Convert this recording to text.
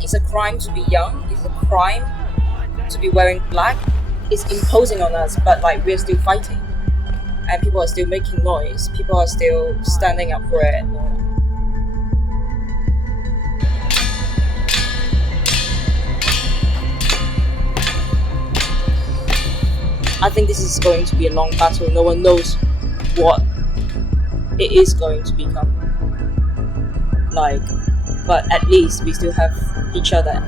It's a crime to be young. It's a crime to be wearing black. It's imposing on us, but like we're still fighting, and people are still making noise. People are still standing up for it. I think this is going to be a long battle. No one knows what it is going to become like, but at least we still have each other